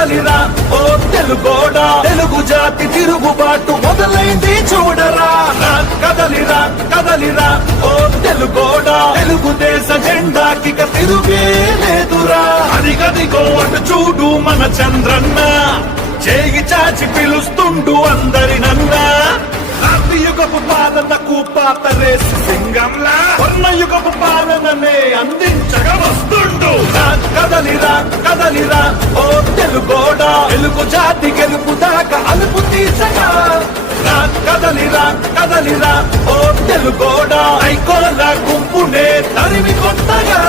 కదలిరా ఓ తెలుగోడా, తెలుగు జాతి తిరుగుబాటు మొదలైంది చూడరా. కదలిరా కదలిరా ఓ తెలుగోడా, తెలుగుదేశ జెండాకి తిరుగే లేదురా. అదిగదిగో అటు చూడు మన చంద్రన్న, చేయి చాచి పిలుస్తుండు అందరినన్నా. యుగపు పాలనకు పాత రేసు సింగంలా యుగపు పాలననే అందించగా వస్తుండు. కదలిరా కదలిరా ఓ తెలుగోడా, తెలుగు జాతి గెలుపు దాకా అలుపు తీసగా. కదలిరా కదలిరా ఓ తెలుగోడా, ఐకోల గుంపునే తరిమి కొట్టగా.